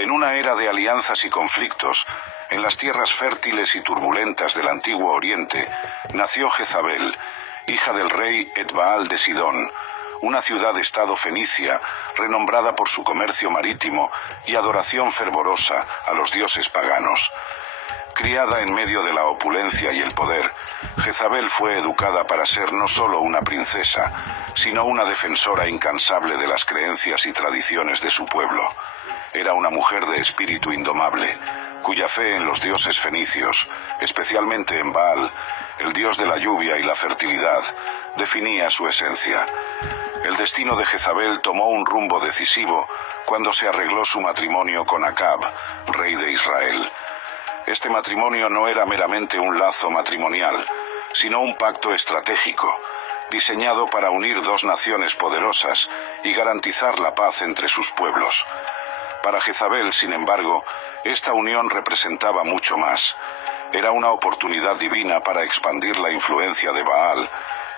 En una era de alianzas y conflictos, en las tierras fértiles y turbulentas del antiguo Oriente, nació Jezabel, hija del rey Etbaal de Sidón, una ciudad-estado fenicia renombrada por su comercio marítimo y adoración fervorosa a los dioses paganos. Criada en medio de la opulencia y el poder, Jezabel fue educada para ser no solo una princesa, sino una defensora incansable de las creencias y tradiciones de su pueblo. Era una mujer de espíritu indomable, cuya fe en los dioses fenicios, especialmente en Baal, el dios de la lluvia y la fertilidad, definía su esencia. El destino de Jezabel tomó un rumbo decisivo cuando se arregló su matrimonio con Acab, rey de Israel. Este matrimonio no era meramente un lazo matrimonial, sino un pacto estratégico, diseñado para unir dos naciones poderosas y garantizar la paz entre sus pueblos. Para Jezabel, sin embargo, esta unión representaba mucho más. Era una oportunidad divina para expandir la influencia de Baal,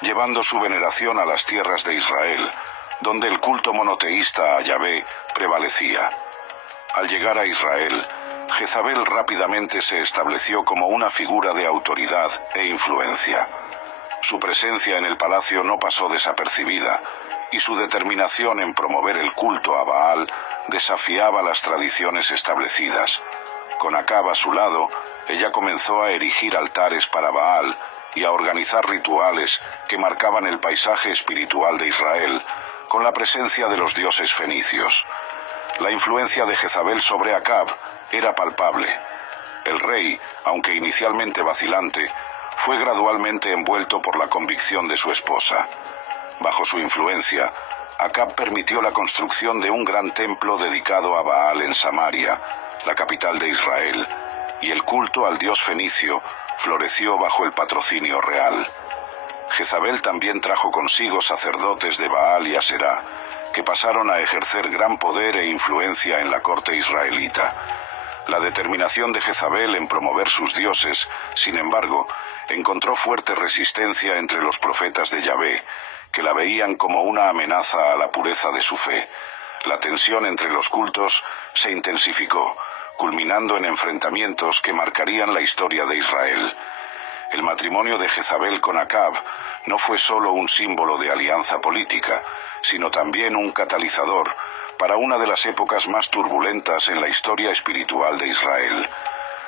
llevando su veneración a las tierras de Israel, donde el culto monoteísta a Yahvé prevalecía. Al llegar a Israel, Jezabel rápidamente se estableció como una figura de autoridad e influencia. Su presencia en el palacio no pasó desapercibida, y su determinación en promover el culto a Baal desafiaba las tradiciones establecidas. Con Acab a su lado, ella comenzó a erigir altares para Baal y a organizar rituales que marcaban el paisaje espiritual de Israel, con la presencia de los dioses fenicios. La influencia de Jezabel sobre Acab era palpable. El rey, aunque inicialmente vacilante, fue gradualmente envuelto por la convicción de su esposa. Bajo su influencia, Acab permitió la construcción de un gran templo dedicado a Baal en Samaria, la capital de Israel, y el culto al dios fenicio floreció bajo el patrocinio real. Jezabel también trajo consigo sacerdotes de Baal y Aserá, que pasaron a ejercer gran poder e influencia en la corte israelita. La determinación de Jezabel en promover sus dioses, sin embargo, encontró fuerte resistencia entre los profetas de Yahvé, que la veían como una amenaza a la pureza de su fe. La tensión entre los cultos se intensificó, culminando en enfrentamientos que marcarían la historia de Israel. El matrimonio de Jezabel con Acab no fue solo un símbolo de alianza política, sino también un catalizador para una de las épocas más turbulentas en la historia espiritual de Israel.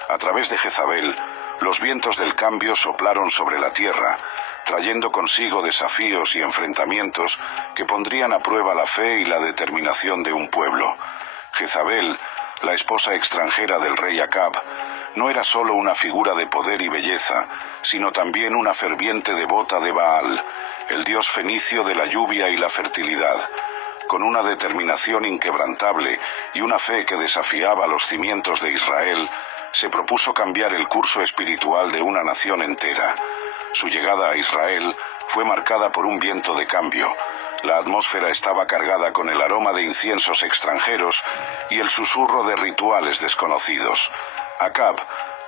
A través de Jezabel, los vientos del cambio soplaron sobre la tierra, trayendo consigo desafíos y enfrentamientos que pondrían a prueba la fe y la determinación de un pueblo. Jezabel, la esposa extranjera del rey Acab, no era solo una figura de poder y belleza, sino también una ferviente devota de Baal, el dios fenicio de la lluvia y la fertilidad. Con una determinación inquebrantable y una fe que desafiaba los cimientos de Israel, se propuso cambiar el curso espiritual de una nación entera. Su llegada a Israel fue marcada por un viento de cambio. La atmósfera estaba cargada con el aroma de inciensos extranjeros y el susurro de rituales desconocidos. Acab,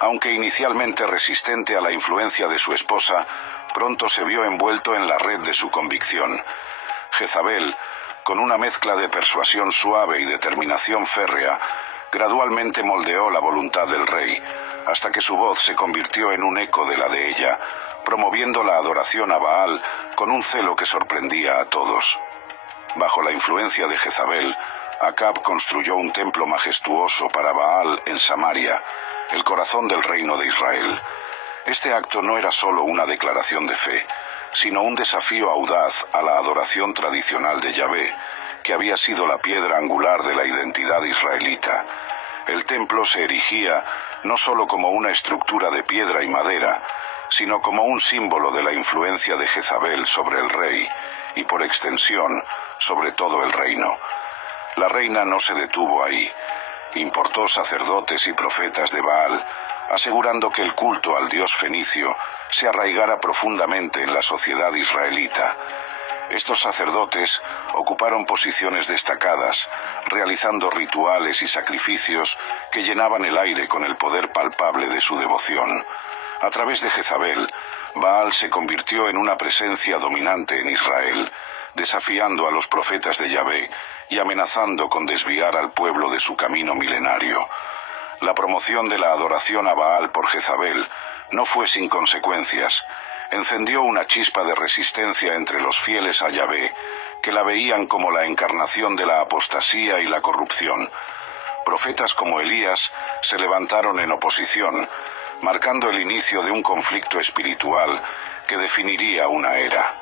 aunque inicialmente resistente a la influencia de su esposa, pronto se vio envuelto en la red de su convicción. Jezabel, con una mezcla de persuasión suave y determinación férrea, gradualmente moldeó la voluntad del rey, hasta que su voz se convirtió en un eco de la de ella, promoviendo la adoración a Baal con un celo que sorprendía a todos. Bajo la influencia de Jezabel, Acab construyó un templo majestuoso para Baal en Samaria, el corazón del reino de Israel. Este acto no era solo una declaración de fe, sino un desafío audaz a la adoración tradicional de Yahvé, que había sido la piedra angular de la identidad israelita. El templo se erigía no solo como una estructura de piedra y madera, sino como un símbolo de la influencia de Jezabel sobre el rey y, por extensión, sobre todo el reino. La reina no se detuvo ahí. Importó sacerdotes y profetas de Baal, asegurando que el culto al dios fenicio se arraigara profundamente en la sociedad israelita. Estos sacerdotes ocuparon posiciones destacadas, realizando rituales y sacrificios que llenaban el aire con el poder palpable de su devoción. A través de Jezabel, Baal se convirtió en una presencia dominante en Israel, desafiando a los profetas de Yahvé y amenazando con desviar al pueblo de su camino milenario. La promoción de la adoración a Baal por Jezabel no fue sin consecuencias. Encendió una chispa de resistencia entre los fieles a Yahvé, que la veían como la encarnación de la apostasía y la corrupción. Profetas como Elías se levantaron en oposición, marcando el inicio de un conflicto espiritual que definiría una era.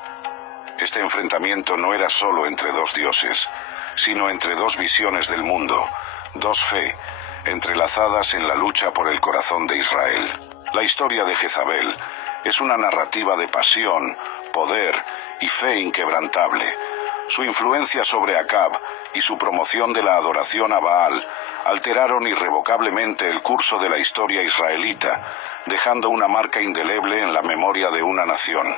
Este enfrentamiento no era solo entre dos dioses, sino entre dos visiones del mundo, dos fe, entrelazadas en la lucha por el corazón de Israel. La historia de Jezabel es una narrativa de pasión, poder y fe inquebrantable. Su influencia sobre Acab y su promoción de la adoración a Baal alteraron irrevocablemente el curso de la historia israelita, dejando una marca indeleble en la memoria de una nación.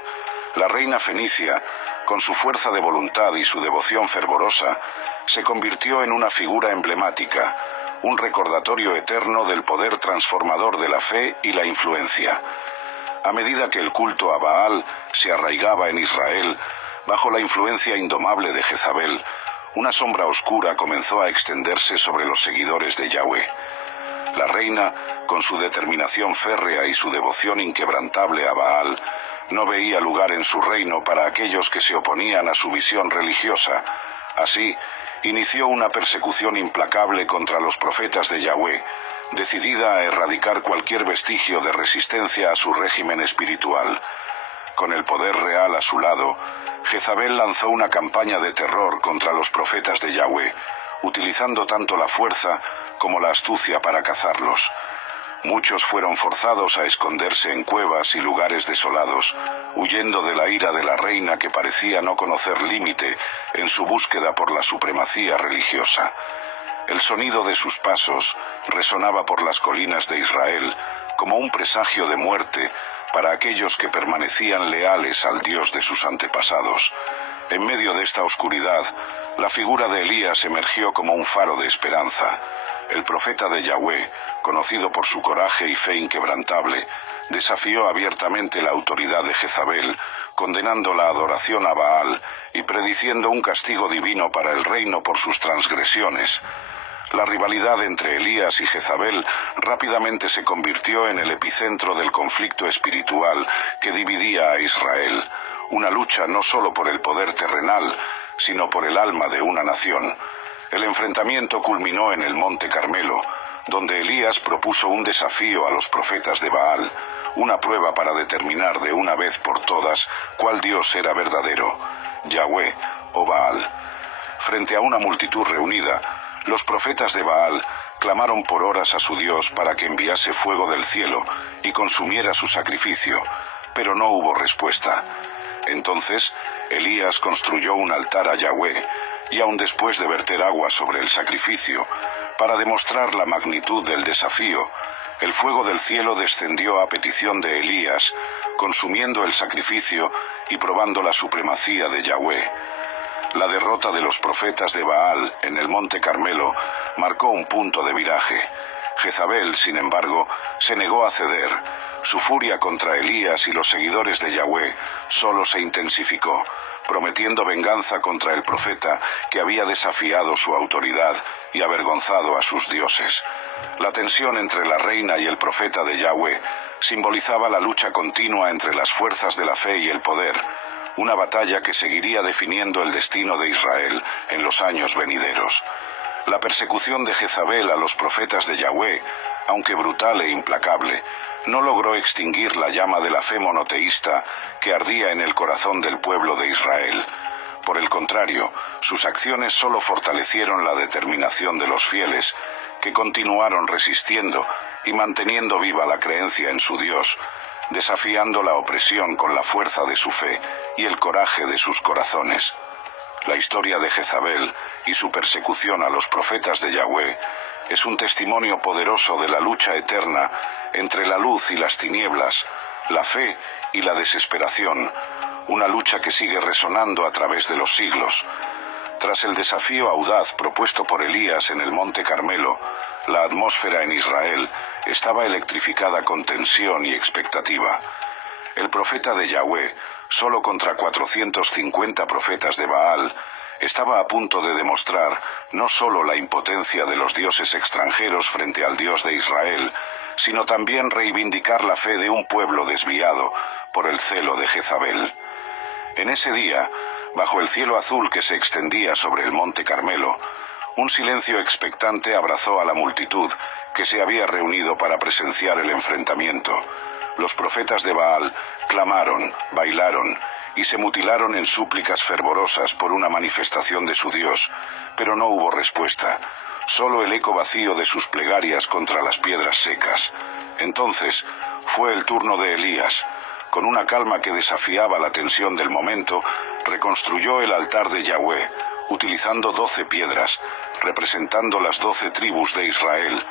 La reina fenicia, con su fuerza de voluntad y su devoción fervorosa, se convirtió en una figura emblemática, un recordatorio eterno del poder transformador de la fe y la influencia. A medida que el culto a Baal se arraigaba en Israel, bajo la influencia indomable de Jezabel, una sombra oscura comenzó a extenderse sobre los seguidores de Yahvé. La reina, con su determinación férrea y su devoción inquebrantable a Baal, no veía lugar en su reino para aquellos que se oponían a su visión religiosa. Así, inició una persecución implacable contra los profetas de Yahvé, decidida a erradicar cualquier vestigio de resistencia a su régimen espiritual. Con el poder real a su lado, Jezabel lanzó una campaña de terror contra los profetas de Yahvé, utilizando tanto la fuerza como la astucia para cazarlos. Muchos fueron forzados a esconderse en cuevas y lugares desolados, huyendo de la ira de la reina que parecía no conocer límite en su búsqueda por la supremacía religiosa. El sonido de sus pasos resonaba por las colinas de Israel como un presagio de muerte para aquellos que permanecían leales al Dios de sus antepasados. En medio de esta oscuridad, la figura de Elías emergió como un faro de esperanza. El profeta de Yahvé, conocido por su coraje y fe inquebrantable, desafió abiertamente la autoridad de Jezabel, condenando la adoración a Baal y prediciendo un castigo divino para el reino por sus transgresiones. La rivalidad entre Elías y Jezabel rápidamente se convirtió en el epicentro del conflicto espiritual que dividía a Israel, una lucha no solo por el poder terrenal, sino por el alma de una nación. El enfrentamiento culminó en el Monte Carmelo, donde Elías propuso un desafío a los profetas de Baal, una prueba para determinar de una vez por todas cuál Dios era verdadero, Yahvé o Baal. Frente a una multitud reunida, los profetas de Baal clamaron por horas a su Dios para que enviase fuego del cielo y consumiera su sacrificio, pero no hubo respuesta. Entonces, Elías construyó un altar a Yahvé, y aun después de verter agua sobre el sacrificio, para demostrar la magnitud del desafío, el fuego del cielo descendió a petición de Elías, consumiendo el sacrificio y probando la supremacía de Yahvé. La derrota de los profetas de Baal en el Monte Carmelo marcó un punto de viraje. Jezabel, sin embargo, se negó a ceder. Su furia contra Elías y los seguidores de Yahvé solo se intensificó, prometiendo venganza contra el profeta que había desafiado su autoridad y avergonzado a sus dioses. La tensión entre la reina y el profeta de Yahvé simbolizaba la lucha continua entre las fuerzas de la fe y el poder, una batalla que seguiría definiendo el destino de Israel en los años venideros. La persecución de Jezabel a los profetas de Yahvé, aunque brutal e implacable, no logró extinguir la llama de la fe monoteísta que ardía en el corazón del pueblo de Israel. Por el contrario, sus acciones solo fortalecieron la determinación de los fieles, que continuaron resistiendo y manteniendo viva la creencia en su Dios, desafiando la opresión con la fuerza de su fe y el coraje de sus corazones. La historia de Jezabel y su persecución a los profetas de Yahvé es un testimonio poderoso de la lucha eterna entre la luz y las tinieblas, la fe y la desesperación, una lucha que sigue resonando a través de los siglos. Tras el desafío audaz propuesto por Elías en el Monte Carmelo, la atmósfera en Israel estaba electrificada con tensión y expectativa. El profeta de Yahvé, solo contra 450 profetas de Baal, estaba a punto de demostrar no solo la impotencia de los dioses extranjeros frente al Dios de Israel, sino también reivindicar la fe de un pueblo desviado por el celo de Jezabel. En ese día, bajo el cielo azul que se extendía sobre el monte Carmelo, un silencio expectante abrazó a la multitud que se había reunido para presenciar el enfrentamiento. Los profetas de Baal clamaron, bailaron y se mutilaron en súplicas fervorosas por una manifestación de su Dios, pero no hubo respuesta, solo el eco vacío de sus plegarias contra las piedras secas. Entonces fue el turno de Elías. Con una calma que desafiaba la tensión del momento, reconstruyó el altar de Yahweh, utilizando 12 piedras, representando las 12 tribus de Israel.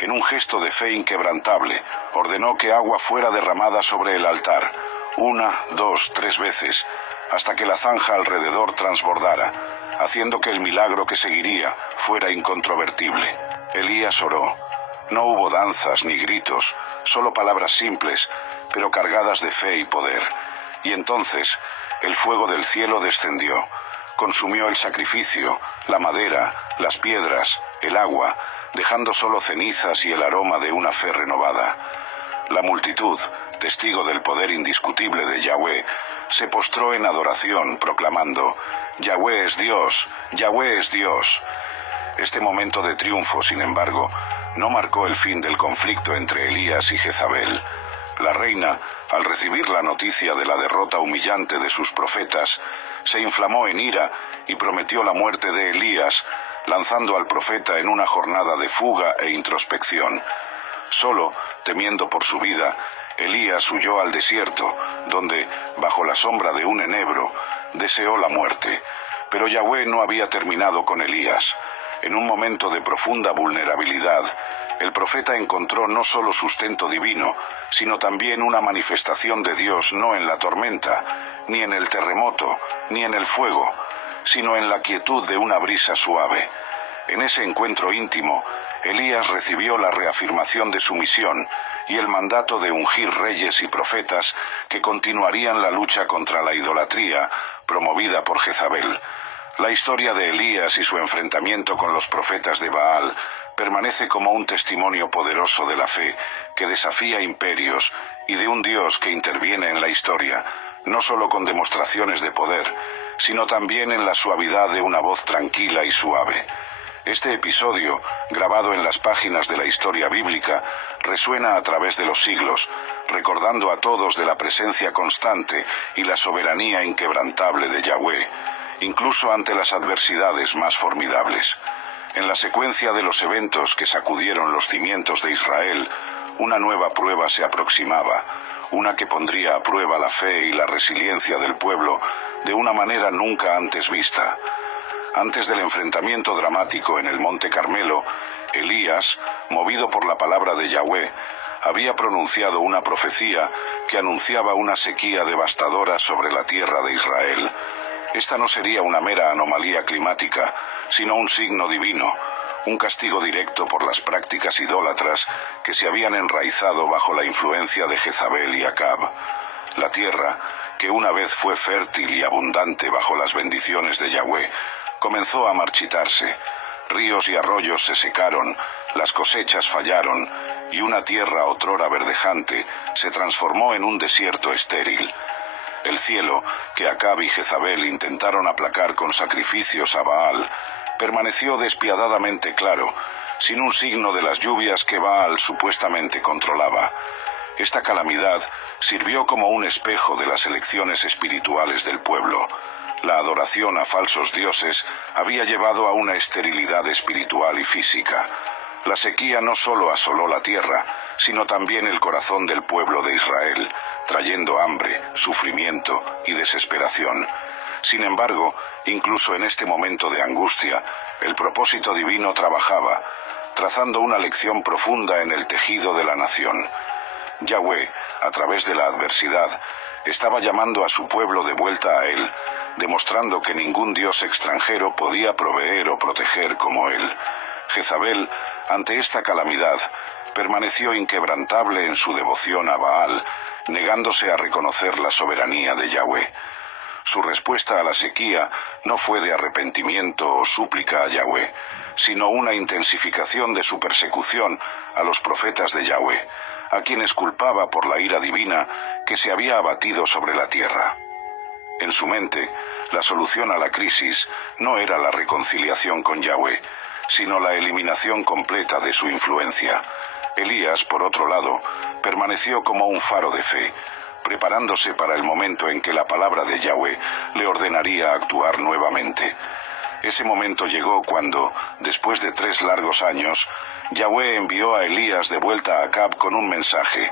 En un gesto de fe inquebrantable, ordenó que agua fuera derramada sobre el altar, 1, 2, 3 veces, hasta que la zanja alrededor transbordara, haciendo que el milagro que seguiría fuera incontrovertible. Elías oró. No hubo danzas ni gritos, solo palabras simples, pero cargadas de fe y poder. Y entonces el fuego del cielo descendió, consumió el sacrificio, la madera, las piedras, el agua, dejando solo cenizas y el aroma de una fe renovada. La multitud, testigo del poder indiscutible de Yahweh, se postró en adoración, proclamando: «Yahweh es Dios, Yahweh es Dios». Este momento de triunfo, sin embargo, no marcó el fin del conflicto entre Elías y Jezabel. La reina, al recibir la noticia de la derrota humillante de sus profetas, se inflamó en ira y prometió la muerte de Elías, lanzando al profeta en una jornada de fuga e introspección. Solo, temiendo por su vida, Elías huyó al desierto, donde, bajo la sombra de un enebro, deseó la muerte. Pero Yahweh no había terminado con Elías. En un momento de profunda vulnerabilidad, el profeta encontró no solo sustento divino, sino también una manifestación de Dios no en la tormenta, ni en el terremoto, ni en el fuego, sino en la quietud de una brisa suave. En ese encuentro íntimo, Elías recibió la reafirmación de su misión y el mandato de ungir reyes y profetas que continuarían la lucha contra la idolatría promovida por Jezabel. La historia de Elías y su enfrentamiento con los profetas de Baal permanece como un testimonio poderoso de la fe que desafía imperios y de un Dios que interviene en la historia, no solo con demostraciones de poder, sino también en la suavidad de una voz tranquila y suave. Este episodio, grabado en las páginas de la historia bíblica, resuena a través de los siglos, recordando a todos de la presencia constante y la soberanía inquebrantable de Yahweh, incluso ante las adversidades más formidables. En la secuencia de los eventos que sacudieron los cimientos de Israel, una nueva prueba se aproximaba, una que pondría a prueba la fe y la resiliencia del pueblo de una manera nunca antes vista. Antes del enfrentamiento dramático en el monte Carmelo, Elías, movido por la palabra de Yahweh, había pronunciado una profecía que anunciaba una sequía devastadora sobre la tierra de Israel. Esta no sería una mera anomalía climática, sino un signo divino, un castigo directo por las prácticas idólatras que se habían enraizado bajo la influencia de Jezabel y Acab. La tierra, que una vez fue fértil y abundante bajo las bendiciones de Yahweh, comenzó a marchitarse. Ríos y arroyos se secaron, las cosechas fallaron, y una tierra otrora verdejante se transformó en un desierto estéril. El cielo, que Acab y Jezabel intentaron aplacar con sacrificios a Baal, permaneció despiadadamente claro, sin un signo de las lluvias que Baal supuestamente controlaba. Esta calamidad sirvió como un espejo de las elecciones espirituales del pueblo. La adoración a falsos dioses había llevado a una esterilidad espiritual y física. La sequía no solo asoló la tierra, sino también el corazón del pueblo de Israel, trayendo hambre, sufrimiento y desesperación. Sin embargo, incluso en este momento de angustia, el propósito divino trabajaba, trazando una lección profunda en el tejido de la nación. Yahweh, a través de la adversidad, estaba llamando a su pueblo de vuelta a él, demostrando que ningún dios extranjero podía proveer o proteger como él. Jezabel, ante esta calamidad, permaneció inquebrantable en su devoción a Baal, negándose a reconocer la soberanía de Yahweh. Su respuesta a la sequía no fue de arrepentimiento o súplica a Yahweh, sino una intensificación de su persecución a los profetas de Yahweh, a quienes culpaba por la ira divina que se había abatido sobre la tierra. En su mente, la solución a la crisis no era la reconciliación con Yahweh, sino la eliminación completa de su influencia. Elías, por otro lado, permaneció como un faro de fe, preparándose para el momento en que la palabra de Yahweh le ordenaría actuar nuevamente. Ese momento llegó cuando, después de 3 largos años, Yahweh envió a Elías de vuelta a Acab con un mensaje: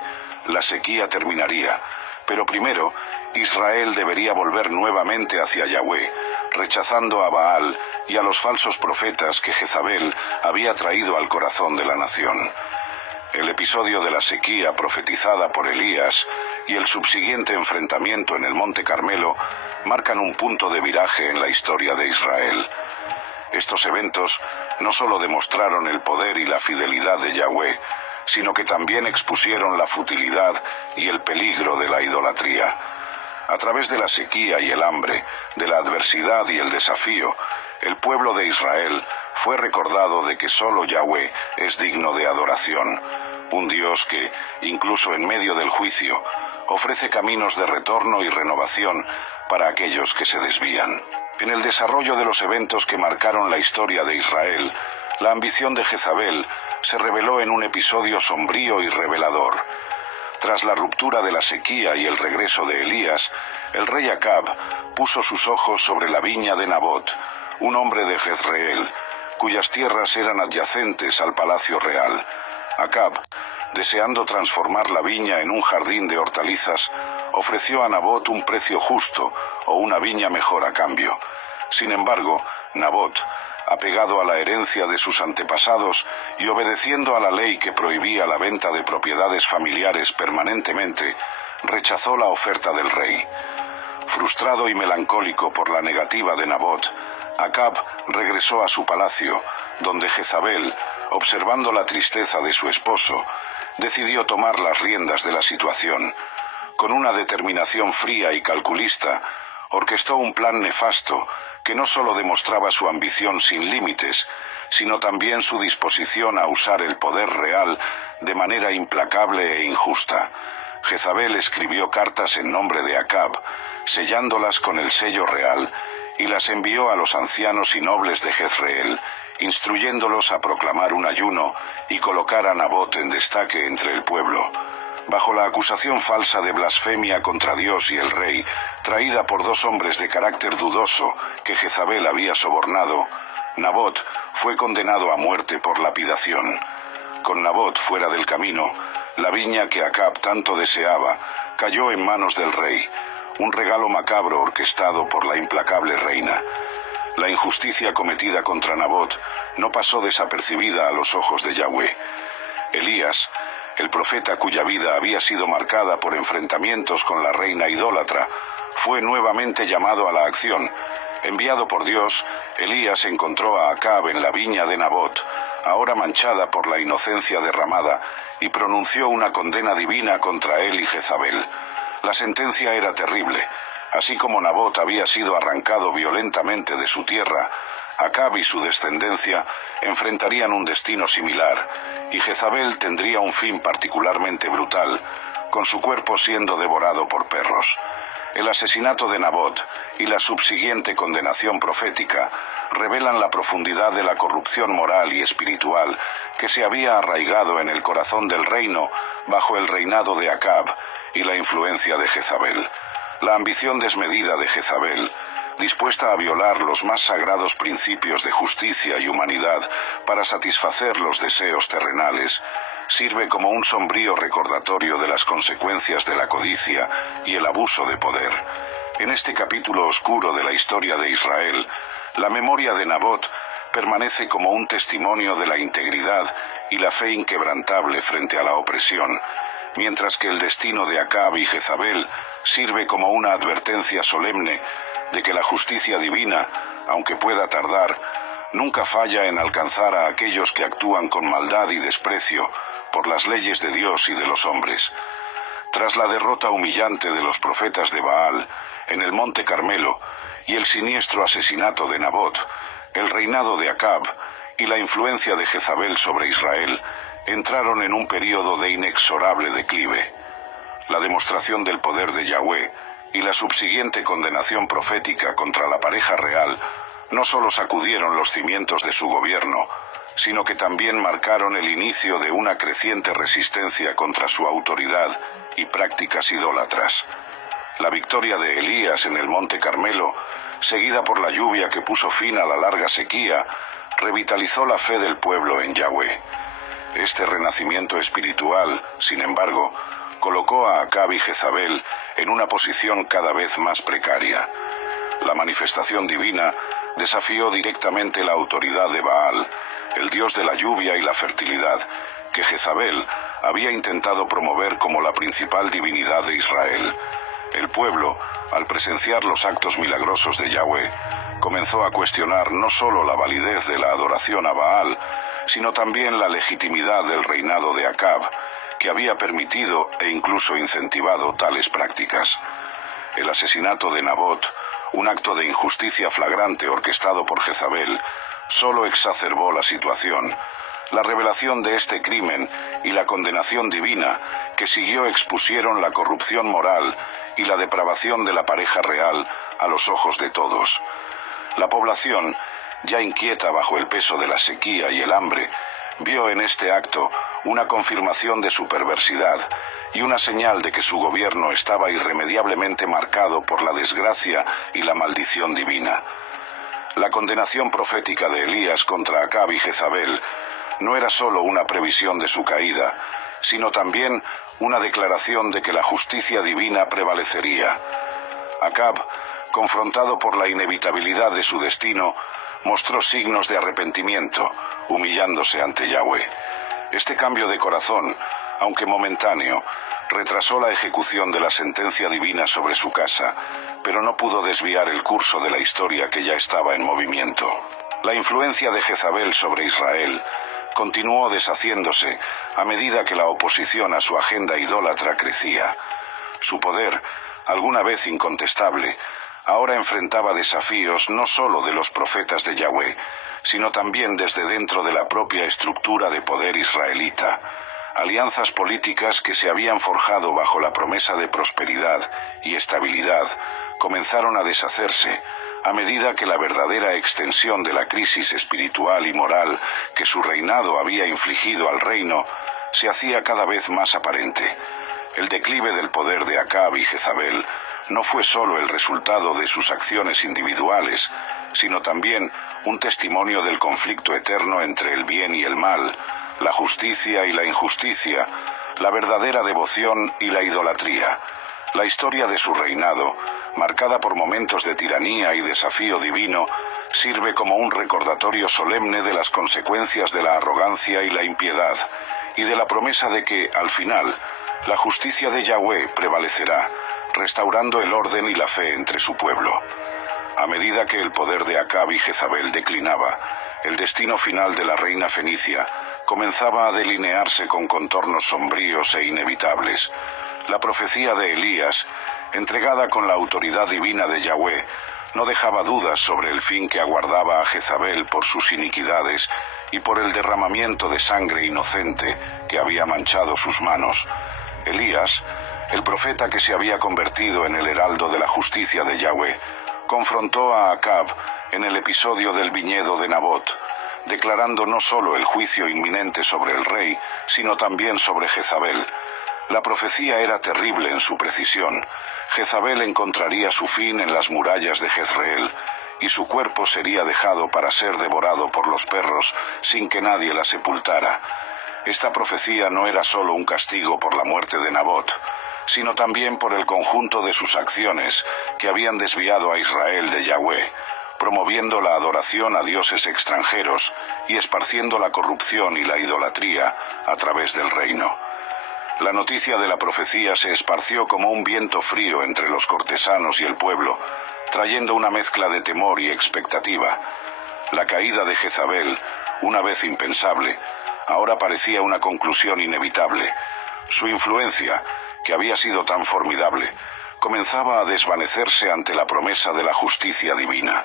la sequía terminaría, pero primero Israel debería volver nuevamente hacia Yahweh, rechazando a Baal y a los falsos profetas que Jezabel había traído al corazón de la nación. El episodio de la sequía profetizada por Elías y el subsiguiente enfrentamiento en el Monte Carmelo marcan un punto de viraje en la historia de Israel. Estos eventos no solo demostraron el poder y la fidelidad de Yahweh, sino que también expusieron la futilidad y el peligro de la idolatría. A través de la sequía y el hambre, de la adversidad y el desafío, el pueblo de Israel fue recordado de que solo Yahweh es digno de adoración, un Dios que, incluso en medio del juicio, ofrece caminos de retorno y renovación para aquellos que se desvían. En el desarrollo de los eventos que marcaron la historia de Israel, la ambición de Jezabel se reveló en un episodio sombrío y revelador. Tras la ruptura de la sequía y el regreso de Elías, el rey Acab puso sus ojos sobre la viña de Nabot, un hombre de Jezreel, cuyas tierras eran adyacentes al palacio real. Acab, deseando transformar la viña en un jardín de hortalizas, ofreció a Nabot un precio justo o una viña mejor a cambio. Sin embargo, Nabot, apegado a la herencia de sus antepasados y obedeciendo a la ley que prohibía la venta de propiedades familiares permanentemente, rechazó la oferta del rey. Frustrado y melancólico por la negativa de Nabot, Acab regresó a su palacio, donde Jezabel, observando la tristeza de su esposo, decidió tomar las riendas de la situación. Con una determinación fría y calculista, orquestó un plan nefasto que no solo demostraba su ambición sin límites, sino también su disposición a usar el poder real de manera implacable e injusta. Jezabel escribió cartas en nombre de Acab, sellándolas con el sello real, y las envió a los ancianos y nobles de Jezreel, instruyéndolos a proclamar un ayuno y colocar a Nabot en destaque entre el pueblo. Bajo la acusación falsa de blasfemia contra Dios y el rey, traída por 2 hombres de carácter dudoso que Jezabel había sobornado, Nabot fue condenado a muerte por lapidación. Con Nabot fuera del camino, la viña que Acab tanto deseaba cayó en manos del rey, un regalo macabro orquestado por la implacable reina. La injusticia cometida contra Nabot no pasó desapercibida a los ojos de Yahweh. Elías, el profeta cuya vida había sido marcada por enfrentamientos con la reina idólatra, fue nuevamente llamado a la acción. Enviado por Dios, Elías encontró a Acab en la viña de Nabot, ahora manchada por la inocencia derramada, y pronunció una condena divina contra él y Jezabel. La sentencia era terrible. Así como Nabot había sido arrancado violentamente de su tierra, Acab y su descendencia enfrentarían un destino similar, y Jezabel tendría un fin particularmente brutal, con su cuerpo siendo devorado por perros. El asesinato de Nabot y la subsiguiente condenación profética revelan la profundidad de la corrupción moral y espiritual que se había arraigado en el corazón del reino bajo el reinado de Acab y la influencia de Jezabel. La ambición desmedida de Jezabel, dispuesta a violar los más sagrados principios de justicia y humanidad para satisfacer los deseos terrenales, sirve como un sombrío recordatorio de las consecuencias de la codicia y el abuso de poder. En este capítulo oscuro de la historia de Israel, la memoria de Nabot permanece como un testimonio de la integridad y la fe inquebrantable frente a la opresión, mientras que el destino de Acab y Jezabel sirve como una advertencia solemne de que la justicia divina, aunque pueda tardar, nunca falla en alcanzar a aquellos que actúan con maldad y desprecio por las leyes de Dios y de los hombres. Tras la derrota humillante de los profetas de Baal, en el Monte Carmelo y el siniestro asesinato de Nabot, el reinado de Acab y la influencia de Jezabel sobre Israel entraron en un período de inexorable declive. La demostración del poder de Yahweh y la subsiguiente condenación profética contra la pareja real no solo sacudieron los cimientos de su gobierno, sino que también marcaron el inicio de una creciente resistencia contra su autoridad y prácticas idólatras. La victoria de Elías en el Monte Carmelo, seguida por la lluvia que puso fin a la larga sequía, revitalizó la fe del pueblo en Yahweh. Este renacimiento espiritual, sin embargo, colocó a Acab y Jezabel en una posición cada vez más precaria. La manifestación divina desafió directamente la autoridad de Baal, el dios de la lluvia y la fertilidad, que Jezabel había intentado promover como la principal divinidad de Israel. El pueblo, al presenciar los actos milagrosos de Yahweh, comenzó a cuestionar no solo la validez de la adoración a Baal, sino también la legitimidad del reinado de Acab, que había permitido e incluso incentivado tales prácticas. El asesinato de Nabot, un acto de injusticia flagrante orquestado por Jezabel, solo exacerbó la situación. La revelación de este crimen y la condenación divina que siguió expusieron la corrupción moral y la depravación de la pareja real a los ojos de todos. La población, ya inquieta bajo el peso de la sequía y el hambre, vio en este acto una confirmación de su perversidad y una señal de que su gobierno estaba irremediablemente marcado por la desgracia y la maldición divina. La condenación profética de Elías contra Acab y Jezabel no era solo una previsión de su caída, sino también una declaración de que la justicia divina prevalecería. Acab, confrontado por la inevitabilidad de su destino, mostró signos de arrepentimiento, humillándose ante Yahweh. Este cambio de corazón, aunque momentáneo, retrasó la ejecución de la sentencia divina sobre su casa, pero no pudo desviar el curso de la historia que ya estaba en movimiento. La influencia de Jezabel sobre Israel continuó deshaciéndose a medida que la oposición a su agenda idólatra crecía. Su poder, alguna vez incontestable, ahora enfrentaba desafíos no solo de los profetas de Yahweh, sino también desde dentro de la propia estructura de poder israelita. Alianzas políticas que se habían forjado bajo la promesa de prosperidad y estabilidad comenzaron a deshacerse a medida que la verdadera extensión de la crisis espiritual y moral que su reinado había infligido al reino se hacía cada vez más aparente. El declive del poder de Acab y Jezabel no fue solo el resultado de sus acciones individuales, sino también un testimonio del conflicto eterno entre el bien y el mal, la justicia y la injusticia, la verdadera devoción y la idolatría. La historia de su reinado, marcada por momentos de tiranía y desafío divino, sirve como un recordatorio solemne de las consecuencias de la arrogancia y la impiedad, y de la promesa de que, al final, la justicia de Yahweh prevalecerá, restaurando el orden y la fe entre su pueblo. A medida que el poder de Acab y Jezabel declinaba, el destino final de la reina fenicia comenzaba a delinearse con contornos sombríos e inevitables. La profecía de Elías, entregada con la autoridad divina de Yahweh, no dejaba dudas sobre el fin que aguardaba a Jezabel por sus iniquidades y por el derramamiento de sangre inocente que había manchado sus manos. Elías, el profeta que se había convertido en el heraldo de la justicia de Yahweh, confrontó a Acab en el episodio del viñedo de Nabot, declarando no solo el juicio inminente sobre el rey, sino también sobre Jezabel. La profecía era terrible en su precisión. Jezabel encontraría su fin en las murallas de Jezreel, y su cuerpo sería dejado para ser devorado por los perros sin que nadie la sepultara. Esta profecía no era solo un castigo por la muerte de Nabot, sino también por el conjunto de sus acciones que habían desviado a Israel de Yahweh, promoviendo la adoración a dioses extranjeros y esparciendo la corrupción y la idolatría a través del reino. La noticia de la profecía se esparció como un viento frío entre los cortesanos y el pueblo, trayendo una mezcla de temor y expectativa. La caída de Jezabel, una vez impensable, ahora parecía una conclusión inevitable. Su influencia, que había sido tan formidable, comenzaba a desvanecerse ante la promesa de la justicia divina.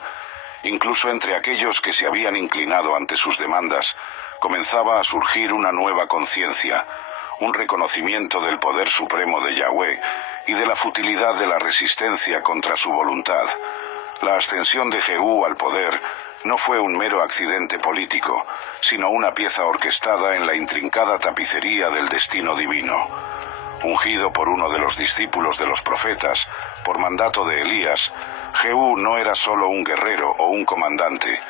Incluso entre aquellos que se habían inclinado ante sus demandas, comenzaba a surgir una nueva conciencia, un reconocimiento del poder supremo de Yahweh y de la futilidad de la resistencia contra su voluntad. La ascensión de Jehú al poder no fue un mero accidente político, sino una pieza orquestada en la intrincada tapicería del destino divino. Ungido por uno de los discípulos de los profetas, por mandato de Elías, Jehú no era solo un guerrero o un comandante,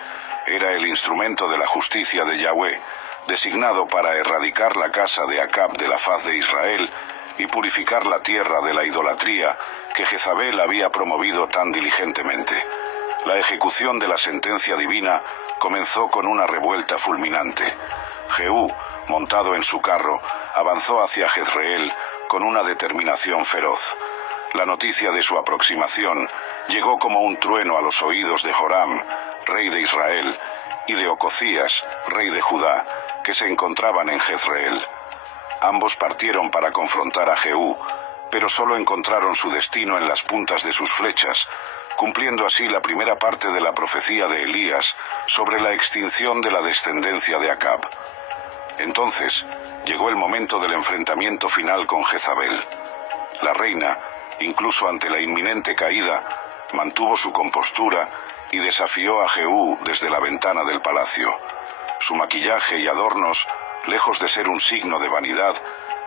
era el instrumento de la justicia de Yahweh, designado para erradicar la casa de Acab de la faz de Israel y purificar la tierra de la idolatría que Jezabel había promovido tan diligentemente. La ejecución de la sentencia divina comenzó con una revuelta fulminante. Jehú, montado en su carro, avanzó hacia Jezreel con una determinación feroz. La noticia de su aproximación llegó como un trueno a los oídos de Joram, rey de Israel, y de Ococías, rey de Judá, que se encontraban en Jezreel. Ambos partieron para confrontar a Jehú, pero solo encontraron su destino en las puntas de sus flechas, cumpliendo así la primera parte de la profecía de Elías sobre la extinción de la descendencia de Acab. Entonces llegó el momento del enfrentamiento final con Jezabel. La reina, incluso ante la inminente caída, mantuvo su compostura y desafió a Jehú desde la ventana del palacio. Su maquillaje y adornos, lejos de ser un signo de vanidad,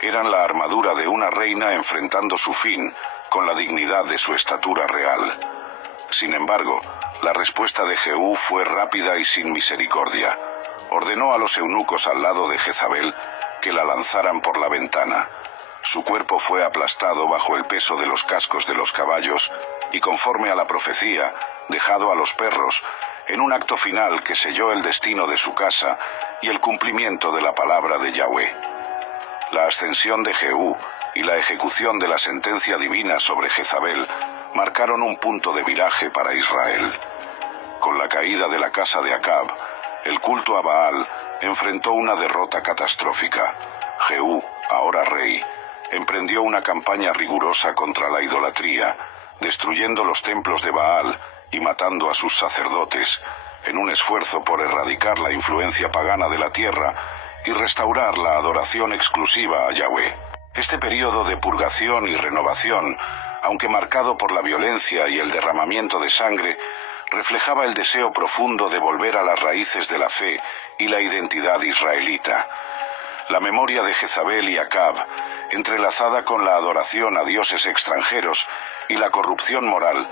eran la armadura de una reina enfrentando su fin con la dignidad de su estatura real. Sin embargo, la respuesta de Jehú fue rápida y sin misericordia. Ordenó a los eunucos al lado de Jezabel que la lanzaran por la ventana. Su cuerpo fue aplastado bajo el peso de los cascos de los caballos y, conforme a la profecía, dejado a los perros, en un acto final que selló el destino de su casa y el cumplimiento de la palabra de Yahweh. La ascensión de Jehú y la ejecución de la sentencia divina sobre Jezabel marcaron un punto de viraje para Israel. Con la caída de la casa de Acab, el culto a Baal enfrentó una derrota catastrófica. Jehú, ahora rey, emprendió una campaña rigurosa contra la idolatría, destruyendo los templos de Baal y matando a sus sacerdotes, en un esfuerzo por erradicar la influencia pagana de la tierra y restaurar la adoración exclusiva a Yahweh. Este periodo de purgación y renovación, aunque marcado por la violencia y el derramamiento de sangre, reflejaba el deseo profundo de volver a las raíces de la fe y la identidad israelita. La memoria de Jezabel y Acab, entrelazada con la adoración a dioses extranjeros y la corrupción moral,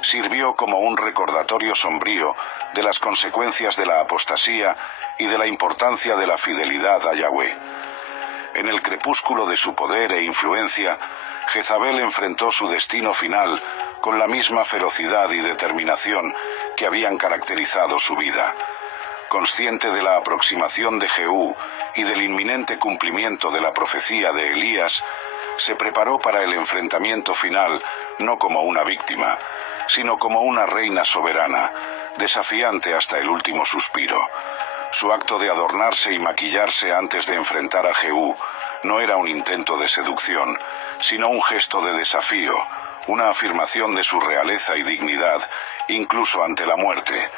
sirvió como un recordatorio sombrío de las consecuencias de la apostasía y de la importancia de la fidelidad a Yahweh. En el crepúsculo de su poder e influencia, Jezabel enfrentó su destino final con la misma ferocidad y determinación que habían caracterizado su vida. Consciente de la aproximación de Jehú y del inminente cumplimiento de la profecía de Elías, se preparó para el enfrentamiento final no como una víctima, sino como una reina soberana, desafiante hasta el último suspiro. Su acto de adornarse y maquillarse antes de enfrentar a Jehú no era un intento de seducción, sino un gesto de desafío, una afirmación de su realeza y dignidad, incluso ante la muerte.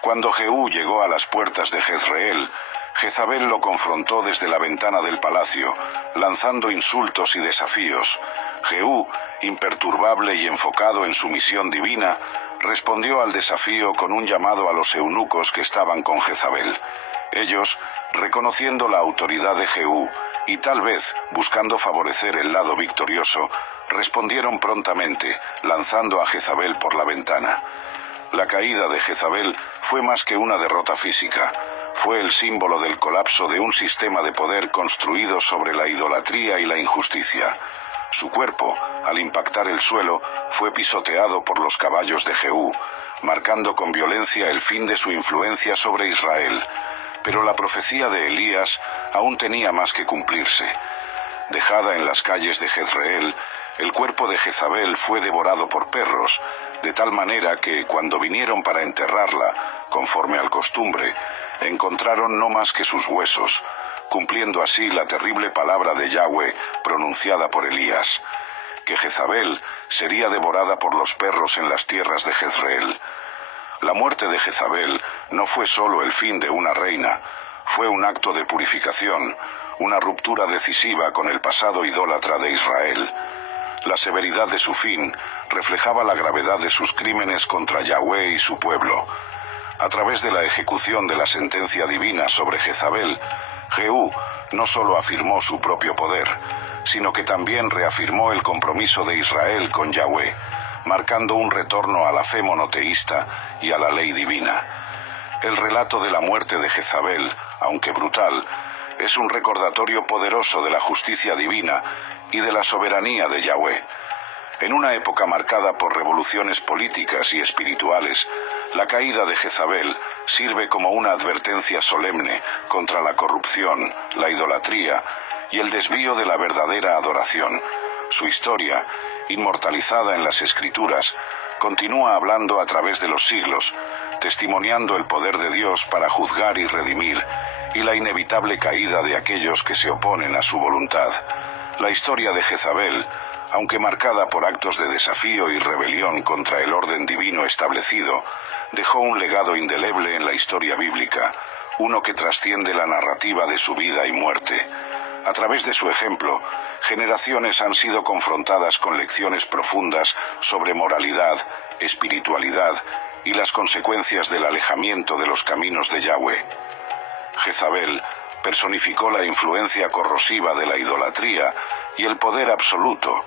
Cuando Jehú llegó a las puertas de Jezreel, Jezabel lo confrontó desde la ventana del palacio, lanzando insultos y desafíos. Jehú, imperturbable y enfocado en su misión divina, respondió al desafío con un llamado a los eunucos que estaban con Jezabel. Ellos, reconociendo la autoridad de Jehú y tal vez buscando favorecer el lado victorioso, respondieron prontamente, lanzando a Jezabel por la ventana. La caída de Jezabel fue más que una derrota física. Fue el símbolo del colapso de un sistema de poder construido sobre la idolatría y la injusticia. Su cuerpo, al impactar el suelo, fue pisoteado por los caballos de Jehú, marcando con violencia el fin de su influencia sobre Israel. Pero la profecía de Elías aún tenía más que cumplirse. Dejada en las calles de Jezreel, el cuerpo de Jezabel fue devorado por perros, de tal manera que, cuando vinieron para enterrarla, conforme al costumbre, encontraron no más que sus huesos, cumpliendo así la terrible palabra de Yahweh pronunciada por Elías, que Jezabel sería devorada por los perros en las tierras de Jezreel. La muerte de Jezabel no fue solo el fin de una reina, fue un acto de purificación, una ruptura decisiva con el pasado idólatra de Israel. La severidad de su fin reflejaba la gravedad de sus crímenes contra Yahweh y su pueblo. A través de la ejecución de la sentencia divina sobre Jezabel, Jehú no solo afirmó su propio poder, sino que también reafirmó el compromiso de Israel con Yahweh, marcando un retorno a la fe monoteísta y a la ley divina. El relato de la muerte de Jezabel, aunque brutal, es un recordatorio poderoso de la justicia divina y de la soberanía de Yahweh. En una época marcada por revoluciones políticas y espirituales, la caída de Jezabel sirve como una advertencia solemne contra la corrupción, la idolatría y el desvío de la verdadera adoración. Su historia, inmortalizada en las Escrituras, continúa hablando a través de los siglos, testimoniando el poder de Dios para juzgar y redimir, y la inevitable caída de aquellos que se oponen a su voluntad. La historia de Jezabel, aunque marcada por actos de desafío y rebelión contra el orden divino establecido, dejó un legado indeleble en la historia bíblica, uno que trasciende la narrativa de su vida y muerte. A través de su ejemplo, generaciones han sido confrontadas con lecciones profundas sobre moralidad, espiritualidad y las consecuencias del alejamiento de los caminos de Yahweh. Jezabel personificó la influencia corrosiva de la idolatría y el poder absoluto,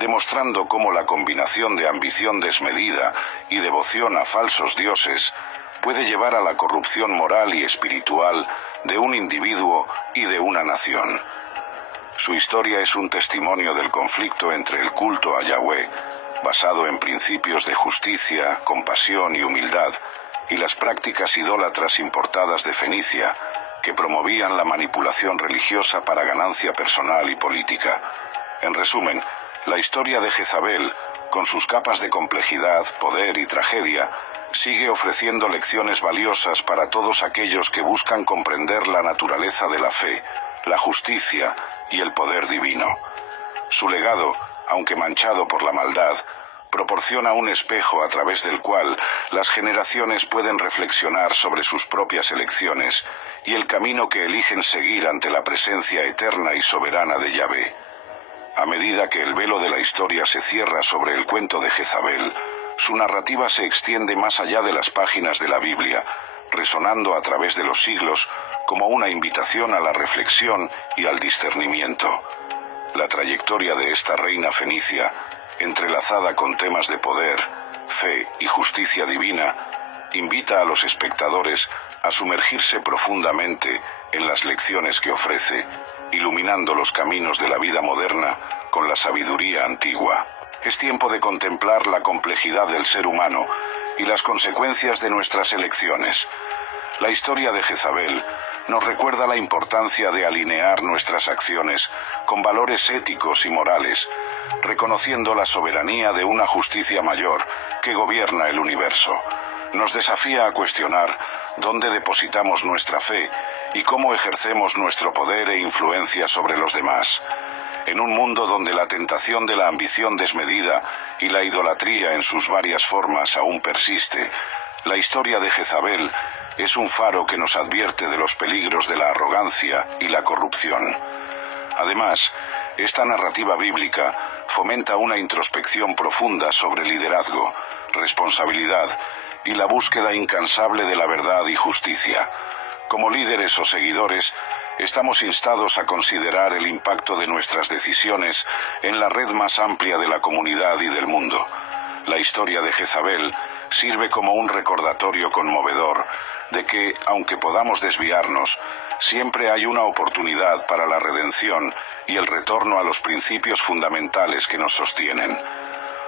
demostrando cómo la combinación de ambición desmedida y devoción a falsos dioses puede llevar a la corrupción moral y espiritual de un individuo y de una nación. Su historia es un testimonio del conflicto entre el culto a Yahweh, basado en principios de justicia, compasión y humildad, y las prácticas idólatras importadas de Fenicia, que promovían la manipulación religiosa para ganancia personal y política. En resumen, la historia de Jezabel, con sus capas de complejidad, poder y tragedia, sigue ofreciendo lecciones valiosas para todos aquellos que buscan comprender la naturaleza de la fe, la justicia y el poder divino. Su legado, aunque manchado por la maldad, proporciona un espejo a través del cual las generaciones pueden reflexionar sobre sus propias elecciones y el camino que eligen seguir ante la presencia eterna y soberana de Yahvé. A medida que el velo de la historia se cierra sobre el cuento de Jezabel, su narrativa se extiende más allá de las páginas de la Biblia, resonando a través de los siglos como una invitación a la reflexión y al discernimiento. La trayectoria de esta reina fenicia, entrelazada con temas de poder, fe y justicia divina, invita a los espectadores a sumergirse profundamente en las lecciones que ofrece, iluminando los caminos de la vida moderna con la sabiduría antigua. Es tiempo de contemplar la complejidad del ser humano y las consecuencias de nuestras elecciones. La historia de Jezabel nos recuerda la importancia de alinear nuestras acciones con valores éticos y morales, reconociendo la soberanía de una justicia mayor que gobierna el universo. Nos desafía a cuestionar dónde depositamos nuestra fe y cómo ejercemos nuestro poder e influencia sobre los demás. En un mundo donde la tentación de la ambición desmedida y la idolatría en sus varias formas aún persiste, la historia de Jezabel es un faro que nos advierte de los peligros de la arrogancia y la corrupción. Además, esta narrativa bíblica fomenta una introspección profunda sobre liderazgo, responsabilidad y la búsqueda incansable de la verdad y justicia. Como líderes o seguidores, estamos instados a considerar el impacto de nuestras decisiones en la red más amplia de la comunidad y del mundo. La historia de Jezabel sirve como un recordatorio conmovedor de que, aunque podamos desviarnos, siempre hay una oportunidad para la redención y el retorno a los principios fundamentales que nos sostienen.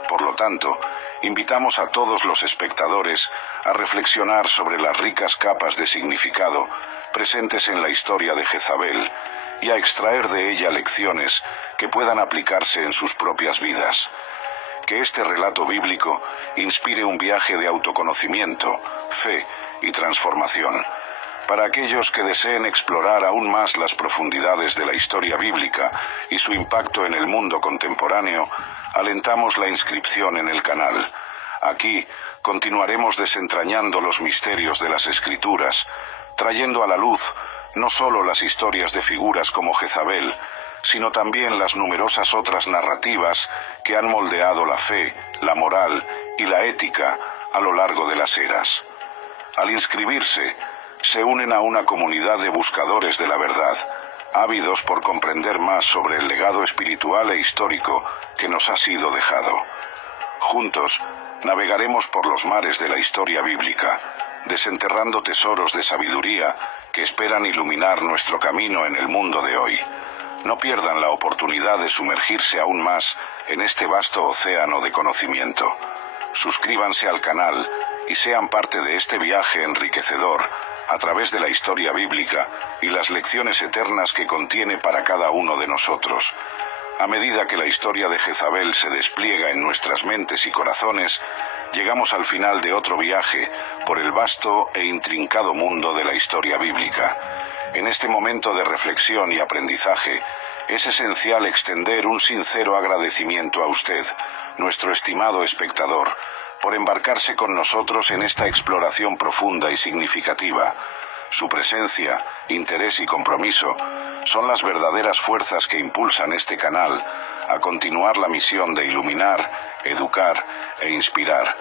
Por lo tanto, invitamos a todos los espectadores a reflexionar sobre las ricas capas de significado presentes en la historia de Jezabel y a extraer de ella lecciones que puedan aplicarse en sus propias vidas. Que este relato bíblico inspire un viaje de autoconocimiento, fe y transformación. Para aquellos que deseen explorar aún más las profundidades de la historia bíblica y su impacto en el mundo contemporáneo, alentamos la inscripción en el canal. Aquí continuaremos desentrañando los misterios de las Escrituras, trayendo a la luz no solo las historias de figuras como Jezabel, sino también las numerosas otras narrativas que han moldeado la fe, la moral y la ética a lo largo de las eras. Al inscribirse, se unen a una comunidad de buscadores de la verdad, ávidos por comprender más sobre el legado espiritual e histórico que nos ha sido dejado. Juntos, navegaremos por los mares de la historia bíblica, desenterrando tesoros de sabiduría que esperan iluminar nuestro camino en el mundo de hoy. No pierdan la oportunidad de sumergirse aún más en este vasto océano de conocimiento. Suscríbanse al canal y sean parte de este viaje enriquecedor a través de la historia bíblica y las lecciones eternas que contiene para cada uno de nosotros. A medida que la historia de Jezabel se despliega en nuestras mentes y corazones, llegamos al final de otro viaje por el vasto e intrincado mundo de la historia bíblica. En este momento de reflexión y aprendizaje, es esencial extender un sincero agradecimiento a usted, nuestro estimado espectador, por embarcarse con nosotros en esta exploración profunda y significativa. Su presencia, interés y compromiso son las verdaderas fuerzas que impulsan este canal a continuar la misión de iluminar, educar e inspirar,